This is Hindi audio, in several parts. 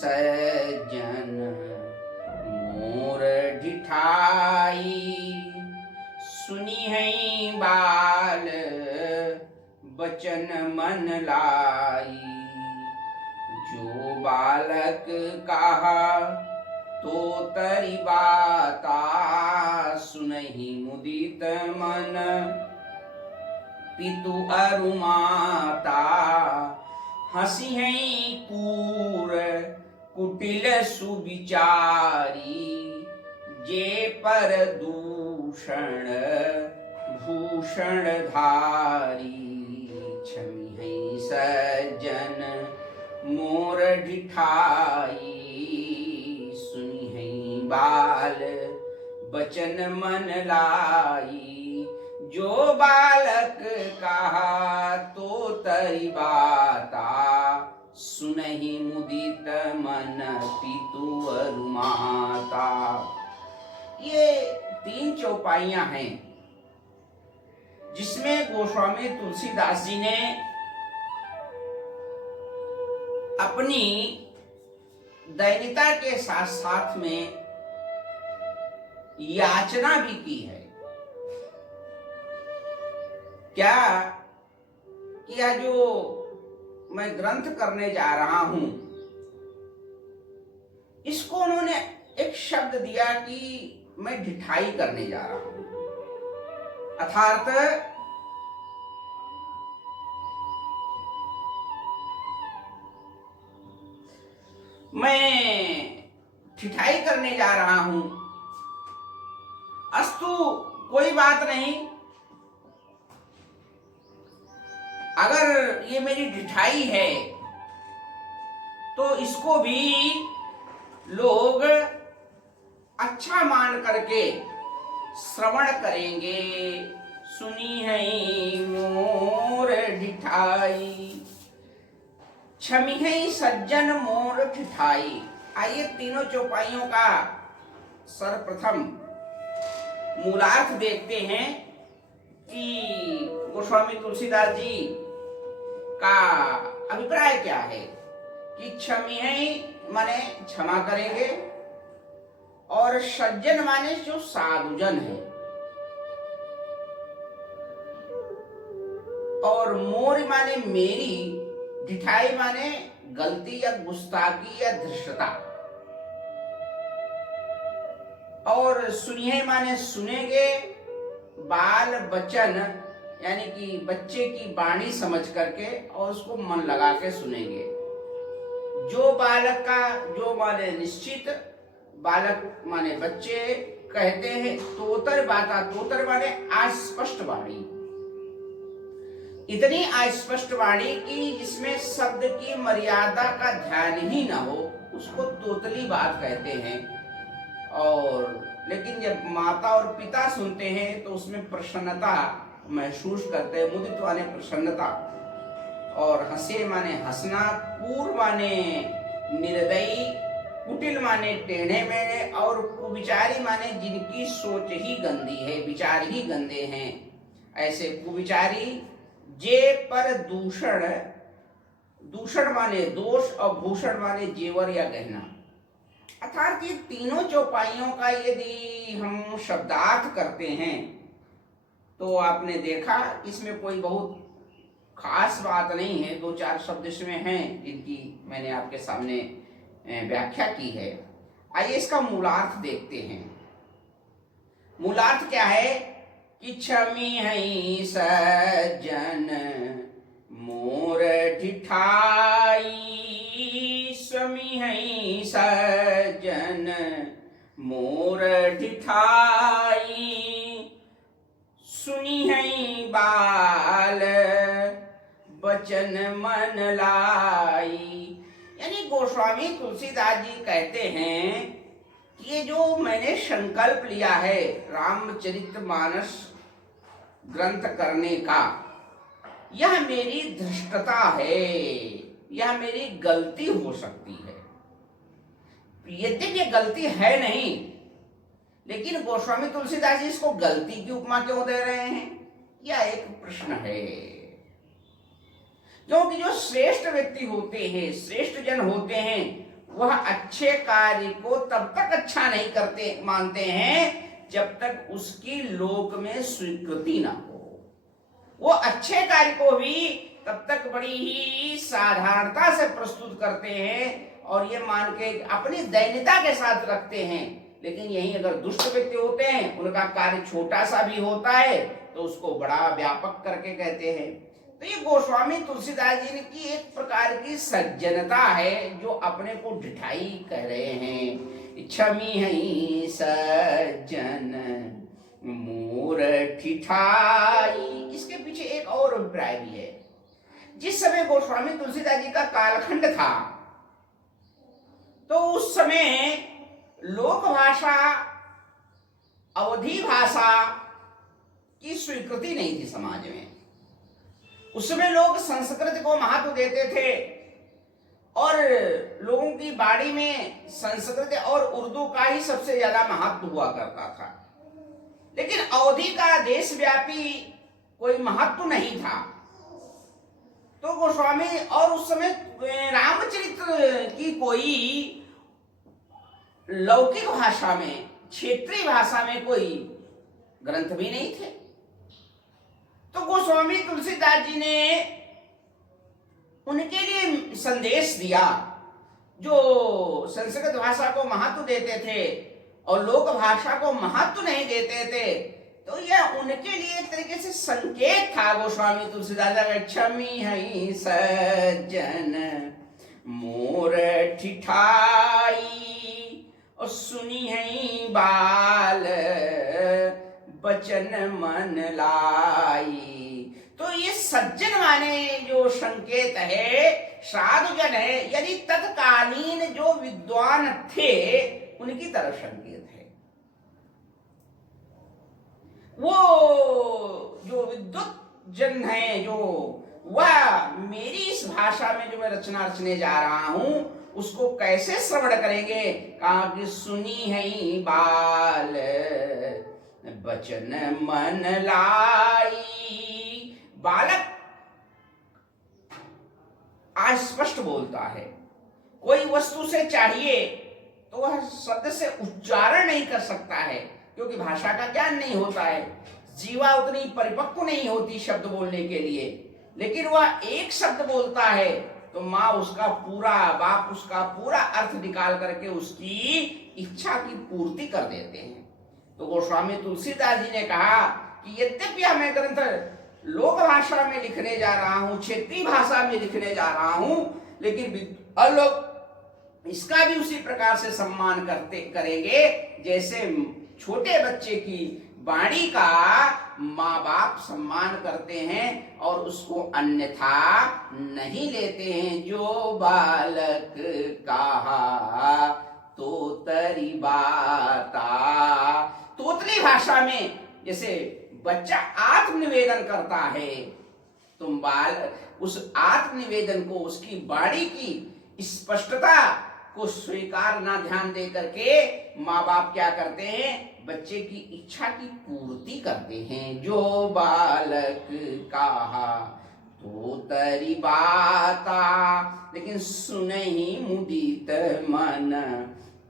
सज्जन मोर ढिठाई, सुनी है बाल बचन मन लाई। जो बालक कहा तो तरी बाता, सुनहि मुदित मन पितु अरु माता। हंसी है कूर कुटिल सुविचारी, जे पर दूषण भूषण धारी। छवि है सज्जन मोर ढिठाई, सुनी है बाल बचन मन लाई। जो बालक कहा तो तरी बाता, सुनहि मुदित मन पितु अरु माता। ये 3 चौपाइयां हैं जिसमें गोस्वामी तुलसीदास जी ने अपनी दैन्यता के साथ साथ में याचना भी की है। क्या यह जो मैं ग्रंथ करने जा रहा हूं, इसको उन्होंने एक शब्द दिया कि मैं ढिठाई करने जा रहा हूं। अर्थात मैं ठिठाई करने जा रहा हूं। अस्तु, कोई बात नहीं, अगर ये मेरी ढिठाई है तो इसको भी लोग अच्छा मान करके श्रवण करेंगे। सुनी है मोर ढिठाई, छमी है सज्जन मोर ढिठाई। आइए तीनों चौपाइयों का सर्वप्रथम मूलार्थ देखते हैं कि गोस्वामी तुलसीदास जी का अभिप्राय क्या है। कि क्षमी है माने क्षमा करेंगे, और सज्जन माने जो साधुजन है, और मोर माने मेरी, ढिठाई माने गलती या गुस्ताखी या धृष्टता, और सुनिए माने सुनेंगे, बाल बचन यानी कि बच्चे की वाणी समझ करके और उसको मन लगा के सुनेंगे। जो बालक का, जो माने निश्चित, बालक माने बच्चे, कहते हैं तोतर बाता, तोतर माने अस्पष्ट वाणी, इतनी अस्पष्ट वाणी कि जिसमें शब्द की मर्यादा का ध्यान ही ना हो, उसको तोतली बात कहते हैं। और लेकिन जब माता और पिता सुनते हैं तो उसमें प्रसन्नता महसूस करते हैं, मुदित माने प्रसन्नता, और हंसे माने हंसना, कूर माने निर्दयी, कुटिल माने टेढ़े मेढ़े, और कुविचारी माने जिनकी सोच ही गंदी है, विचार ही गंदे हैं, ऐसे कुविचारी। जे पर दूषण, दूषण माने दोष, और भूषण माने जेवर या गहना। अर्थात ये तीनों चौपाइयों का यदि हम शब्दार्थ करते हैं तो आपने देखा इसमें कोई बहुत खास बात नहीं है, 2-4 शब्द इसमें हैं जिनकी मैंने आपके सामने व्याख्या की है। आइए इसका मूलार्थ देखते हैं। मूलार्थ क्या है कि छमी है सज्जन मोर ढिठाई, छमी है सज्जन मोर ढिठाई, सुनी है बाल बचन मन लाई। यानी गोस्वामी तुलसीदास जी कहते हैं कि ये जो मैंने संकल्प लिया है रामचरितमानस ग्रंथ करने का, यह मेरी धृष्टता है, यह मेरी गलती हो सकती है। यद्यपि ये गलती है नहीं, लेकिन गोस्वामी तुलसीदास जी इसको गलती की उपमा क्यों दे रहे हैं, यह एक प्रश्न है। क्योंकि जो श्रेष्ठ व्यक्ति होते हैं, श्रेष्ठ जन होते हैं, वह अच्छे कार्य को तब तक अच्छा नहीं करते मानते हैं जब तक उसकी लोक में स्वीकृति ना हो। वो अच्छे कार्य को भी तब तक बड़ी ही साधारणता से प्रस्तुत करते हैं और ये मान के अपनी दैन्यता के साथ रखते हैं। लेकिन यही अगर दुष्ट व्यक्ति होते हैं, उनका कार्य छोटा सा भी होता है तो उसको बड़ा व्यापक करके कहते हैं। तो ये गोस्वामी तुलसीदास जी की एक प्रकार की सज्जनता है जो अपने को ढिठाई कह रहे हैं। क्षमी है सज्जन मोर ठिठाई। इसके पीछे एक और अभिप्राय भी है। जिस समय गोस्वामी तुलसीदास जी का कालखंड था तो उस समय लोक भाषा, अवधी भाषा की स्वीकृति नहीं थी समाज में। उस समय लोग संस्कृत को महत्व देते थे और लोगों की बाड़ी में संस्कृत और उर्दू का ही सबसे ज्यादा महत्व हुआ करता था। लेकिन अवधि का देशव्यापी कोई महत्व नहीं था। तो गोस्वामी और उस समय रामचरित्र की कोई लौकिक भाषा में, क्षेत्रीय भाषा में कोई ग्रंथ भी नहीं थे। तो गोस्वामी तुलसीदास जी ने उनके लिए संदेश दिया जो संस्कृत भाषा को महत्व देते थे और लोक भाषा को महत्व नहीं देते थे। तो यह उनके लिए एक तरीके से संकेत था गोस्वामी तुलसीदास का। क्षमी है सज्जन मोर ठिठाई और सुनी है बाल बचन मन लाई। तो ये सज्जन माने जो संकेत है, साधुजन है, यदि तत्कालीन जो विद्वान थे उनकी तरफ संकेत है। वो जो विद्वत जन है, जो वह मेरी इस भाषा में जो मैं रचना रचने जा रहा हूं उसको कैसे श्रवण करेंगे। कहा कि सुनी है बाल बचन मन लाई। बालक अस्पष्ट बोलता है, कोई वस्तु से चाहिए तो वह शब्द से उच्चारण नहीं कर सकता है क्योंकि भाषा का ज्ञान नहीं होता है। जीवा उतनी परिपक्व नहीं होती शब्द बोलने के लिए। लेकिन वह एक शब्द बोलता है तो माँ उसका पूरा, बाप उसका पूरा अर्थ निकाल करके उसकी इच्छा की पूर्ति कर देते हैं। तो गोस्वामी तुलसीदास जी ने कहा कि यद्यपि मैं ग्रंथ लोक भाषा में लिखने जा रहा हूं, क्षेत्रीय भाषा में लिखने जा रहा हूं, लेकिन लोग इसका भी उसी प्रकार से सम्मान करेंगे जैसे छोटे बच्चे की वाणी का माँ बाप सम्मान करते हैं और उसको अन्यथा नहीं लेते हैं। जो बालक कहा तो तरी बाता। तोतली भाषा में जैसे बच्चा आत्मनिवेदन करता है, तुम बाल उस आत्मनिवेदन को, उसकी वाणी की स्पष्टता को स्वीकार ना ध्यान दे करके माँ बाप क्या करते हैं, बच्चे की इच्छा की पूर्ति करते हैं। जो बालक कहा तो तरी बाता, लेकिन सुनहि मुदित मन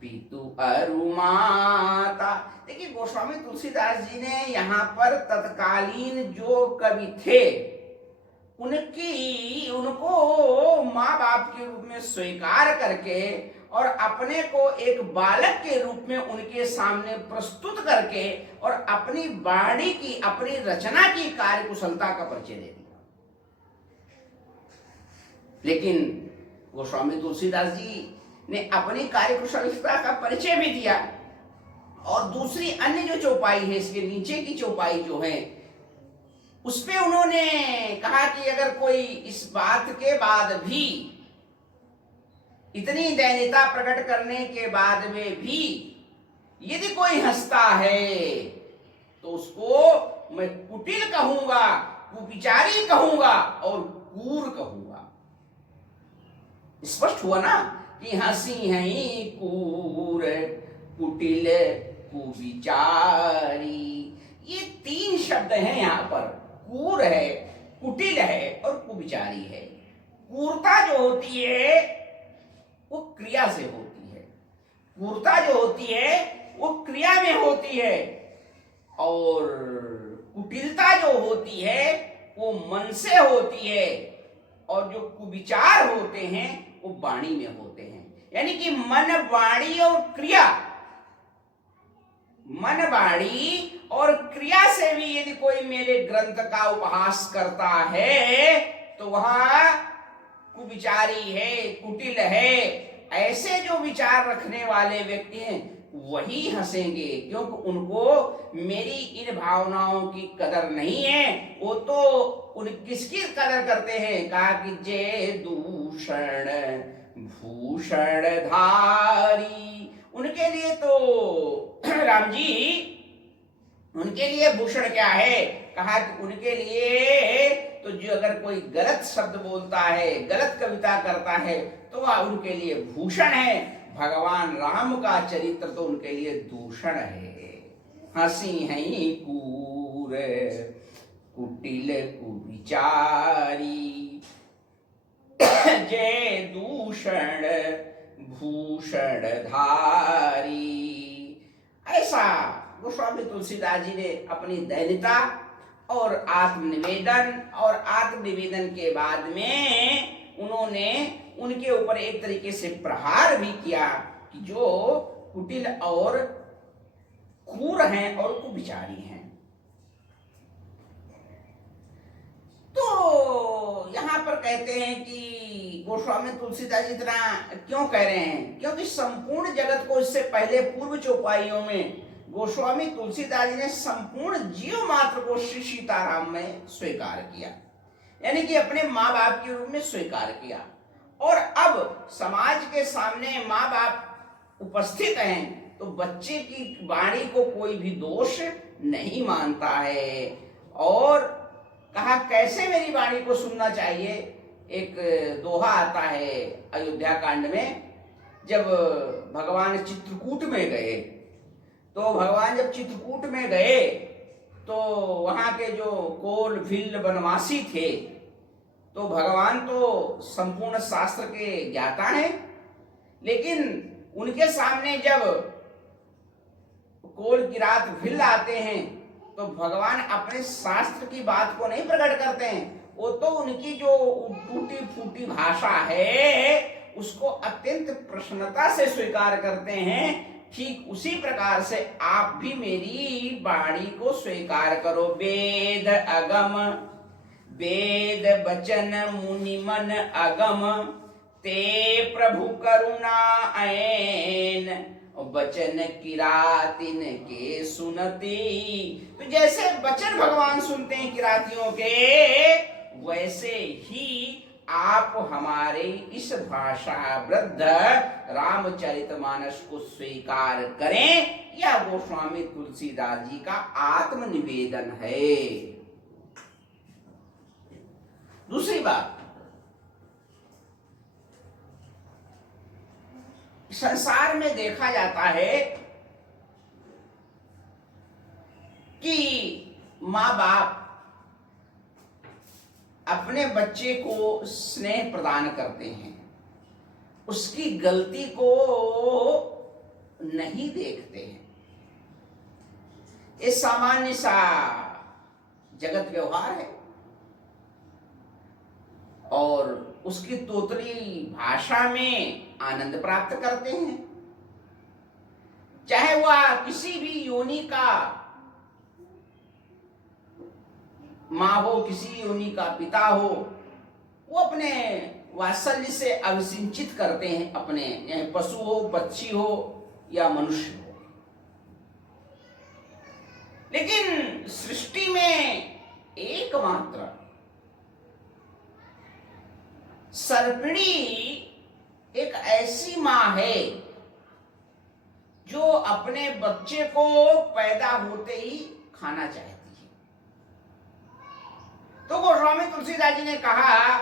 पितु अरुमाता। देखिए गोस्वामी तुलसीदास जी ने यहाँ पर तत्कालीन जो कवि थे उनको माँ बाप के रूप में स्वीकार करके और अपने को एक बालक के रूप में उनके सामने प्रस्तुत करके और अपनी वाणी की, अपनी रचना की कार्य कुशलता का परिचय दे दिया। लेकिन गोस्वामी तुलसीदास जी ने अपनी कार्य कुशलता का परिचय भी दिया और दूसरी अन्य जो चौपाई है, इसके नीचे की चौपाई जो है उस पे उन्होंने कहा कि अगर कोई इस बात के बाद भी, इतनी दैन्यता प्रकट करने के बाद में भी यदि कोई हंसता है तो उसको मैं कुटिल कहूंगा, कुपिचारी कहूंगा और कूर कहूंगा। स्पष्ट हुआ ना कि हंसी है कूर, कुटिल, कुविचारी, ये तीन शब्द हैं यहाँ पर। कूर है, कुटिल है और कुविचारी है। कूरता जो होती है वो क्रिया से होती है। क्रूरता जो होती है वो क्रिया में होती है, और कुटिलता जो होती है वो मन से होती है, और जो कुविचार होते हैं वो वाणी में होते हैं। यानी कि मन, वाणी और क्रिया, मन, वाणी और क्रिया से भी यदि कोई मेरे ग्रंथ का उपहास करता है तो वह कुविचारी है, कुटिल है। ऐसे जो विचार रखने वाले व्यक्ति हैं वही हंसेंगे, क्योंकि उनको मेरी इन भावनाओं की कदर नहीं है। वो तो उन किसकी कदर करते हैं? कहा कि जे दूषण भूषण धारी, उनके लिए तो राम जी, उनके लिए भूषण क्या है? कहा कि उनके लिए तो जो अगर कोई गलत शब्द बोलता है, गलत कविता करता है, तो वह उनके लिए भूषण है। भगवान राम का चरित्र तो उनके लिए दूषण है। हंसी है कूर कुटिल कुविचारी, जय दूषण भूषण धारी। ऐसा गोस्वामी तुलसीदास जी ने अपनी दैन्यता और आत्मनिवेदन, और आत्मनिवेदन के बाद में उन्होंने उनके ऊपर एक तरीके से प्रहार भी किया कि जो कुटिल और क्रूर हैं और कुविचारी हैं। तो यहां पर कहते हैं कि गोस्वामी तुलसीदास जी इतना क्यों कह रहे हैं? क्योंकि संपूर्ण जगत को इससे पहले पूर्व चौपाइयों में गोस्वामी तुलसीदास जी ने संपूर्ण जीव मात्र को श्री सीताराम में स्वीकार किया, यानी कि अपने माँ बाप के रूप में स्वीकार किया। और अब समाज के सामने माँ बाप उपस्थित हैं तो बच्चे की वाणी को कोई भी दोष नहीं मानता है। और कहा कैसे मेरी वाणी को सुनना चाहिए? एक दोहा आता है अयोध्या कांड में, जब भगवान चित्रकूट में गए, तो भगवान जब चित्रकूट में गए तो वहां के जो कोल भिल्ल बनवासी थे, तो भगवान तो संपूर्ण शास्त्र के ज्ञाता हैं, लेकिन उनके सामने जब कोल किरात भिल्ल आते हैं तो भगवान अपने शास्त्र की बात को नहीं प्रकट करते हैं। वो तो उनकी जो टूटी फूटी भाषा है उसको अत्यंत प्रसन्नता से स्वीकार करते हैं। ठीक उसी प्रकार से आप भी मेरी वाणी को स्वीकार करो। वेद अगम, वेद वचन मुनि मन अगम, ते प्रभु करुणा ऐन, वचन किरातिन के सुनती। तो जैसे वचन भगवान सुनते हैं किरातियों के, वैसे ही आप हमारे इस भाषा वृद्ध रामचरितमानस को स्वीकार करें। यह गोस्वामी तुलसीदास जी का आत्मनिवेदन है। दूसरी बात, संसार में देखा जाता है कि माँ बाप अपने बच्चे को स्नेह प्रदान करते हैं, उसकी गलती को नहीं देखते हैं। ये सामान्य सा जगत व्यवहार है, और उसकी तोतली भाषा में आनंद प्राप्त करते हैं। चाहे वह किसी भी योनि का माँ हो, किसी योनि का पिता हो, वो अपने वात्सल्य से अभिसिंचित करते हैं अपने, चाहे पशु हो, पक्षी हो या मनुष्य हो। लेकिन सृष्टि में एकमात्र सर्पिणी एक ऐसी माँ है जो अपने बच्चे को पैदा होते ही खाना चाहती है। तो गोस्वामी तुलसीदास जी ने कहा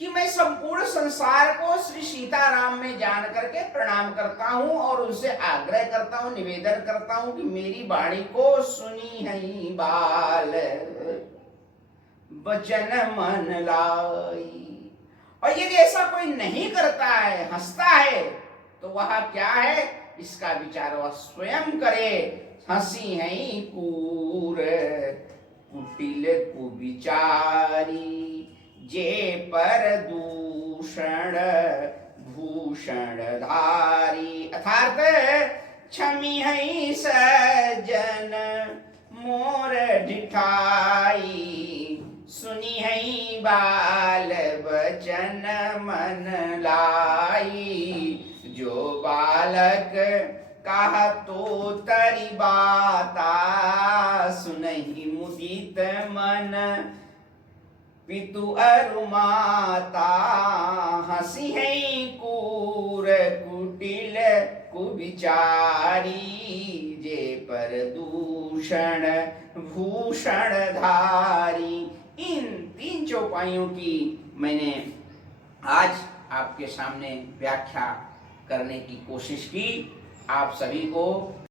कि मैं संपूर्ण संसार को श्री सीताराम में जान करके प्रणाम करता हूं, और उनसे आग्रह करता हूं, निवेदन करता हूं कि मेरी वाणी को सुनी है बाल, वचन मन लाई। और यदि ऐसा कोई नहीं करता है, हंसता है, तो वह क्या है, इसका विचार वह स्वयं करे। हंसी है कूर कुटिल कुविचारी, जे पर दूषण भूषण धारी। अर्थात क्षमी है सज्जन मोर ढिठाई, सुनी है बाल बचन मन लाई। जो बालक कहा तो तरी बाता, सुनहि मुदित मन पितु अरु माता। हंसी है कूर कुटिल कुविचारी, जे पर दूषण भूषण धारी। इन 3 चौपाइयों की मैंने आज आपके सामने व्याख्या करने की कोशिश की। आप सभी को